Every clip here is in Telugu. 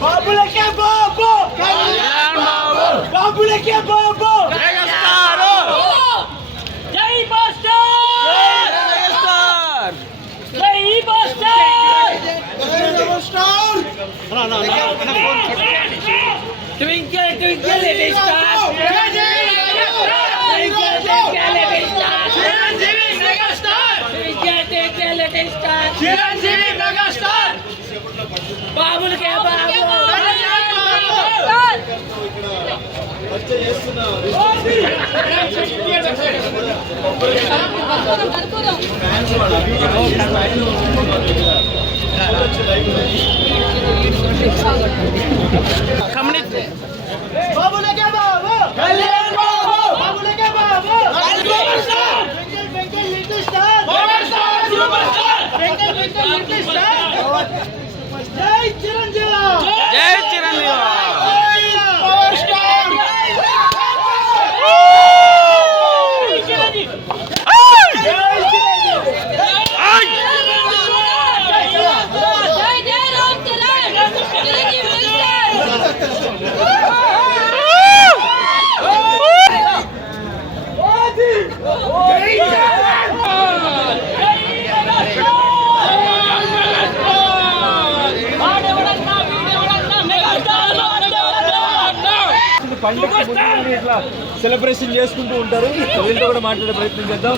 Babo, Vai é bobo! Caralho! Twinkle twinkle little star twinkle twinkle little star Chiranjeevi megastar twinkle twinkle little star Chiranjeevi megastar బాబులకే బాబు కర్పూరం 这里有一种上的感 ఇట్లా సెలబ్రేషన్ చేసుకుంటూ ఉంటారు. వీళ్ళతో కూడా మాట్లాడే ప్రయత్నం చేద్దాం.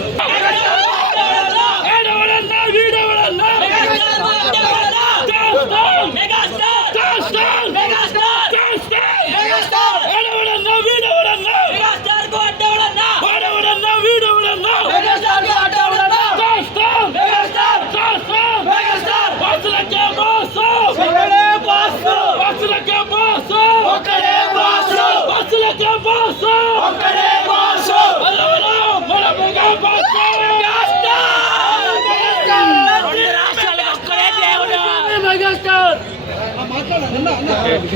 no, no.